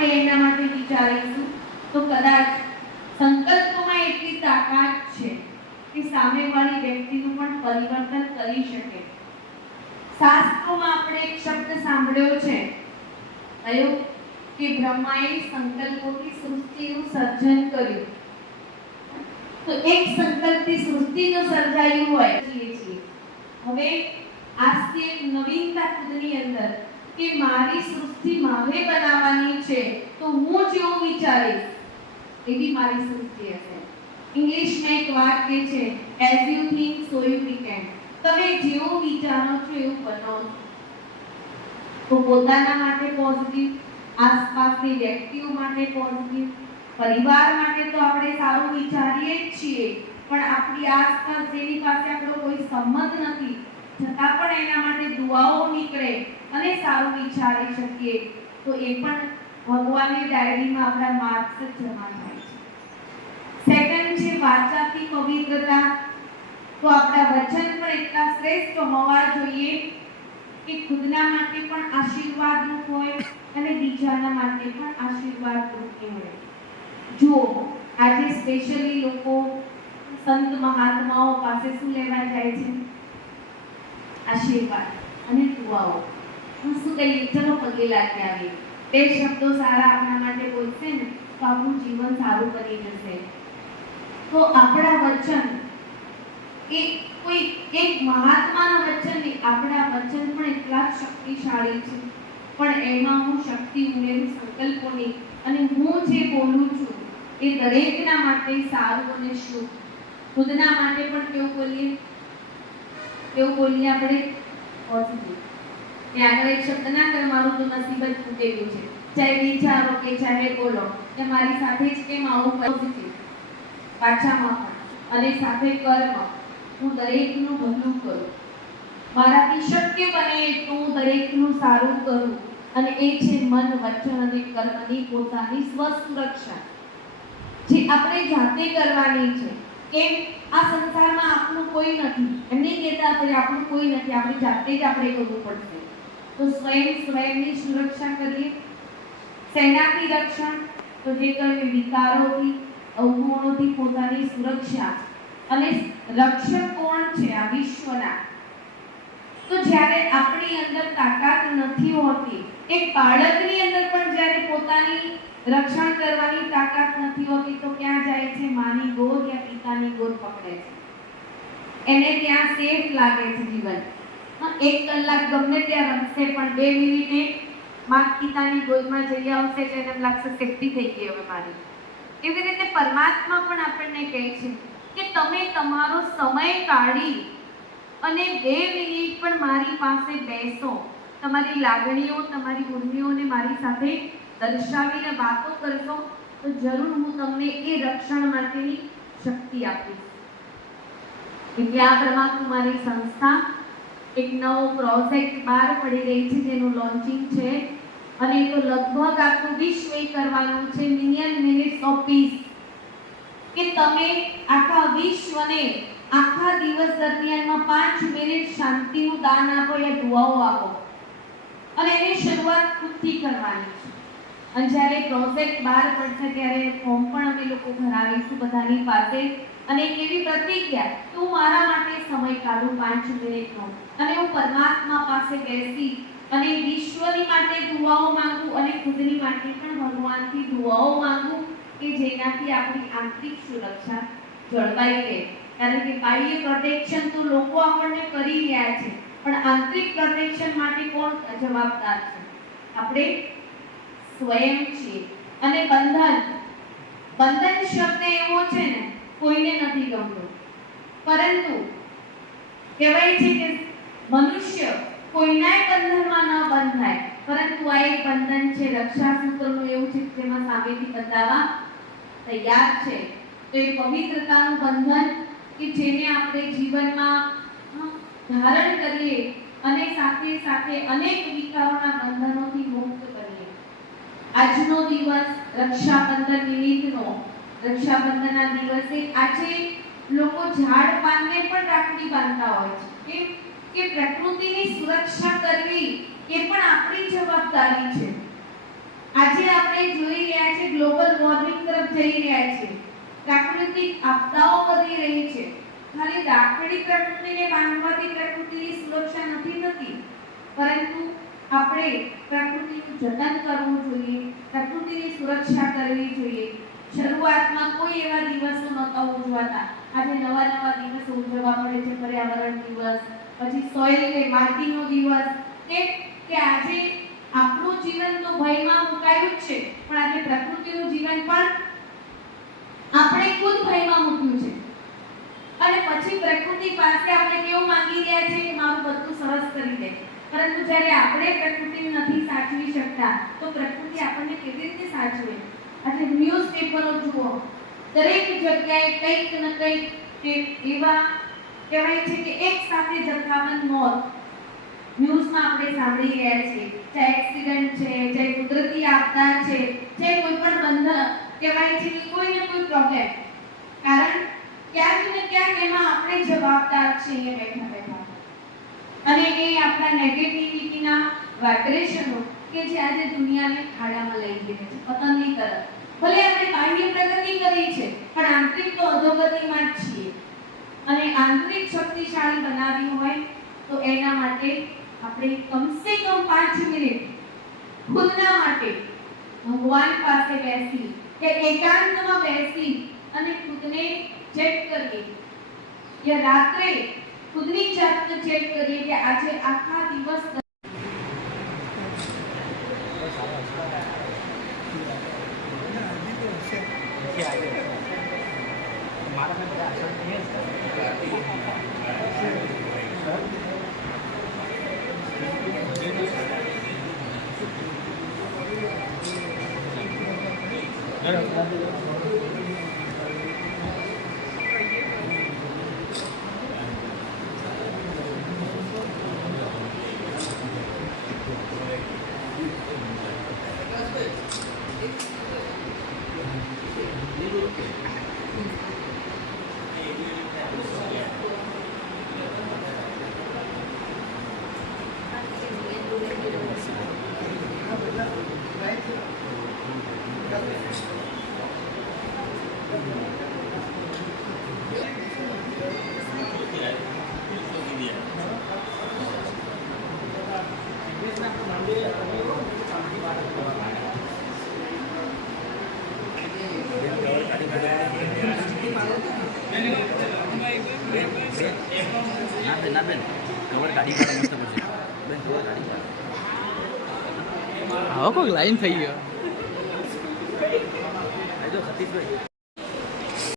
માટે એના માટે વિચારીશું તો કદાચ સંકલ્પમાં એટલી તાકાત છે કે સામેવાળી વ્યક્તિનું પણ પરિવર્તન કરી શકે. શાસ્ત્રોમાં આપણે એક શબ્દ સાંભળ્યો છે, કયો કે બ્રહ્માએ સંકલ્પોથી સૃષ્ટિનું સર્જન કર્યું. તો એક સંકલ્પથી સૃષ્ટિનું સર્જાયું હોય હવે આજથી એક નવીનતા ખુદની અંદર કે મારી સૃષ્ટિ મારે બનાવવાની છે, તો હું જેવું વિચારીશ એવી મારી સૃષ્ટિ હશે. ઇંગ્લિશમાં એક વાક્ય છે, as you think so you become. તમે જેવું વિચારો છો એવું બનો છો. તો પોતાના માટે પોઝિટિવ, આસપાસની વ્યક્તિઓ માટે પોઝિટિવ, પરિવાર માટે તો આપણે સારું વિચારીએ જ છીએ, પણ આપણી આસપાસ જેની પાસે આપણો કોઈ સંબંધ નથી છતાં પણ એના માટે દુઆઓ નીકળે અને સારું વિચારી શકીએ, તો એ પણ ભગવાનની ડાયરીમાં આપણા માર્ક્સ જમા થાય છે. સેકન્ડ છે વાચાથી પવિત્રતા. તો આપણા વચન પણ એટલા શ્રેષ્ઠ હોવા જોઈએ કે ખુદના માટે પણ આશીર્વાદરૂપ હોય અને બીજાના માટે પણ આશીર્વાદરૂપ હોય. જો આજે સ્પેશિયલી લોકો સંત મહાત્માઓ પાસે શું લેવા જાય છે? આશીર્વાદ અને દુઆઓ. હું શું કહીએ, ચલો પગે લાગી આવીએ, બે શબ્દો સારા આપણા માટે બોલશે ને તો આપણું જીવન સારું બની જશે. તો આપણા વચન એ કોઈ એક મહાત્માના વચન નહીં, આપણા વચન પણ એટલા જ શક્તિશાળી છે, પણ એમાં હું શક્તિ ઉમેરું સંકલ્પોની, અને હું જે બોલું છું એ દરેકના માટે સારું અને શુભ. ખુદના માટે પણ કેવું બોલીએ આપણે? પોઝિટિવ. એ આગળ એક શબ્દ ના કર મારું તો નસીબ જ ફૂટેલું છે, ચાહે વિચારો કે ચાહે બોલો કે મારી સાથે જ કેમ આવું. પોઝિટિવ પાછામાં પણ, અને સાથે કર્મ, હું દરેકનું ભલું કરું, મારાથી શક્ય બને એટલું હું દરેકનું સારું કરું, અને એ છે મન, વચન અને કર્મની પોતાની સ્વસુરક્ષા જે આપણે જાતે કરવાની છે. કેમ? આ સંસારમાં આપણું કોઈ નથી, એમને કહેતા આપણે આપણું કોઈ નથી, આપણી જાતે જ આપણે કરવું પડશે. તો સ્વયંની સુરક્ષા કરીએ. સેનાથી રક્ષણ, તો જે કહે વિકારોથી, અવગુણોથી પોતાની સુરક્ષા. અને રક્ષક કોણ છે? આ વિશ્વના. તો જ્યારે આપણી અંદર તાકાત નથી હોતી, એક બાળકની અંદર પણ જ્યારે પોતાની રક્ષણ કરવાની તાકાત નથી હોતી, તો ક્યાં જાય છે? માની ગોદ યા પિતાની ગોદ પકડે છે. એને ત્યાં સેફ લાગે છે જીવન. 1 કલાક ગમે ત્યાં રમશે, પણ 2 મિનિટે માતા પિતાની ગોદમાં જઈ આવશે એટલે એને લાગશે સેફટી થઈ ગઈ હવે મારી. એવી રીતે પરમાત્મા પણ આપણને કહે છે કે તમે તમારો સમય કાઢી અને 2 મિનિટ પણ મારી પાસે બેસો, તમારી લાગણીઓ, તમારી ઉર્મિઓને મારી સાથે દર્શાવીને વાતો કરશો, તો જરૂર હું તમને એ રક્ષણ માટેની શક્તિ આપીશ. એટલે આ બ્રહ્માકુમારી સંસ્થા એક નવો પ્રોજેક્ટ બહાર પડી રહી છે, જેનું લોન્ચિંગ છે, અને તો લગભગ આખું વિશ્વ કરવાનું છે. મિલિયન મિનિટ્સ ઓફ પીસ, કે તમે આખા વિશ્વને આખા દિવસ દરમિયાનમાં 5 મિનિટ શાંતિનું દાન આપો યા દુઆઓ આપો, અને એની શરૂઆત ખુદથી કરવાની છે. અને જ્યારે પ્રોજેક્ટ બહાર પડશે ત્યારે ફોર્મ પણ અમે લોકો ભરાવીશું બધાની પાસે, અને એક એવી પ્રતિજ્ઞા કે હું મારા માટે સમય કાઢું 5 મિનિટનો, અને હું પરમાત્મા પાસે બેસી અને વિશ્વની માટે દુઆઓ માંગુ, અને ખુદની માટે પણ ભગવાનથી દુઆઓ માંગુ કે જેનાથી આપણી આંતરિક સુરક્ષા જળવાઈ રહે. કારણ કે બાહ્ય પ્રોટેક્શન તો લોકો આપણને કરી રહ્યા છે, પણ આંતરિક પ્રોટેક્શન માટે કોણ જવાબદાર છે? આપણે સ્વયં છીએ. અને બંધન શબ્દ એવો છે ને, કોઈને નથી ગમતો, પરંતુ કહેવાય છે કે મનુષ્ય કોઈનાય બંધનમાં ન બંધાય, પરંતુ આ એક બંધન છે રક્ષાસૂત્રનું, એવું છે જેમાં સામેથી બતાવવા તૈયાર છે. તો એ પવિત્રતાનું બંધન કે જેને આપણે જીવનમાં ધારણ કરીએ અને સાથે સાથે અનેક વિકારોના બંધનોથી મુક્ત કરીએ. આજનો દિવસ રક્ષાબંધન નિમિત્તનો, રક્ષાબંધનના દિવસે આજે લોકો ઝાડ પાનને પણ રાખડી બાંધતા હોય છે. કે પ્રકૃતિની સુરક્ષા કરવી એ પણ આપણી જવાબદારી છે. આજે આપણે જોઈ રહ્યા છે ગ્લોબલ વોર્મિંગ તરફ જઈ રહ્યા છે, પ્રાકૃતિક આપદાઓ વધી રહી છે. ખાલી રાખડી પ્રકૃતિને બાંધવાથી પ્રકૃતિની સુરક્ષા નથી થતી, પરંતુ આપણે પ્રકૃતિનું જતન કરવું જોઈએ, પ્રકૃતિની સુરક્ષા કરવી જોઈએ. શરૂઆતમાં કોઈ એવા દિવસો નહોતા ઉજવાતા, આજે નવા દિવસો ઉજવવા પડે છે. પર્યાવરણ દિવસ, પછી સોઇલ ડે, માટીનો દિવસ, કે આજે આપણું જીવન તો ભયમાં મુકાયું જ છે, પણ આજે પ્રકૃતિનું જીવન પણ આપણે ખુદ ભયમાં મૂક્યું છે. અને પછી પ્રકૃતિ પાસે આપણે કેવું માંગી રહ્યા છે કે મારું બધું સરસ કરી દે, પરંતુ જ્યારે આપણે પ્રકૃતિને નથી સાચવી શકતા તો પ્રકૃતિ આપણને કેવી રીતે સાચવે? આજે ન્યૂઝપેપરો જુઓ, દરેક જગ્યાએ કંઈક ને કંઈક એવા કહેવાય છે કે એક સાથે જથ્થાબંધ મોત ન્યૂઝમાં આપણે સાંભળી રહ્યા છીએ. ચાહે એક્સિડન્ટ છે, ચાહે કુદરતી આપદા છે, ચાહે કોઈ પણ બંધ કહેવાય છે કે કોઈ ને કોઈ પ્રોબ્લેમ, કારણ ક્યાંક ને ક્યાંક એમાં આપણે જવાબદાર છીએ બેઠા. અને એ આપણા નેગેટિવિટીના વાઇબ્રેશનો કે જે આજે દુનિયાને ખાડામાં લઈ ગઈ છે, પતનની તરફ. ભલે આપણે બાહ્ય પ્રગતિ કરી છે, પણ આંતરિક તો અધોગતિમાં જ છીએ. અને આંતરિક શક્તિશાળી બનાવવી હોય તો એના માટે આપણે કમસે કમ 5 મિનિટ ખુદના માટે ભગવાન પાસે બેસી કે એકાંતમાં બેસી અને ખુદને ચેક કરીએ, કે રાત્રે ખુદની જાતને ચેક કરીએ કે આજે આખા દિવસ ના બેન કવર કાઢી કાઢો મસ્ત પડશે બેન, કવર કાઢી કાઢો. હવે કોઈ લાઈન થઈ ગયો. સતીશભાઈ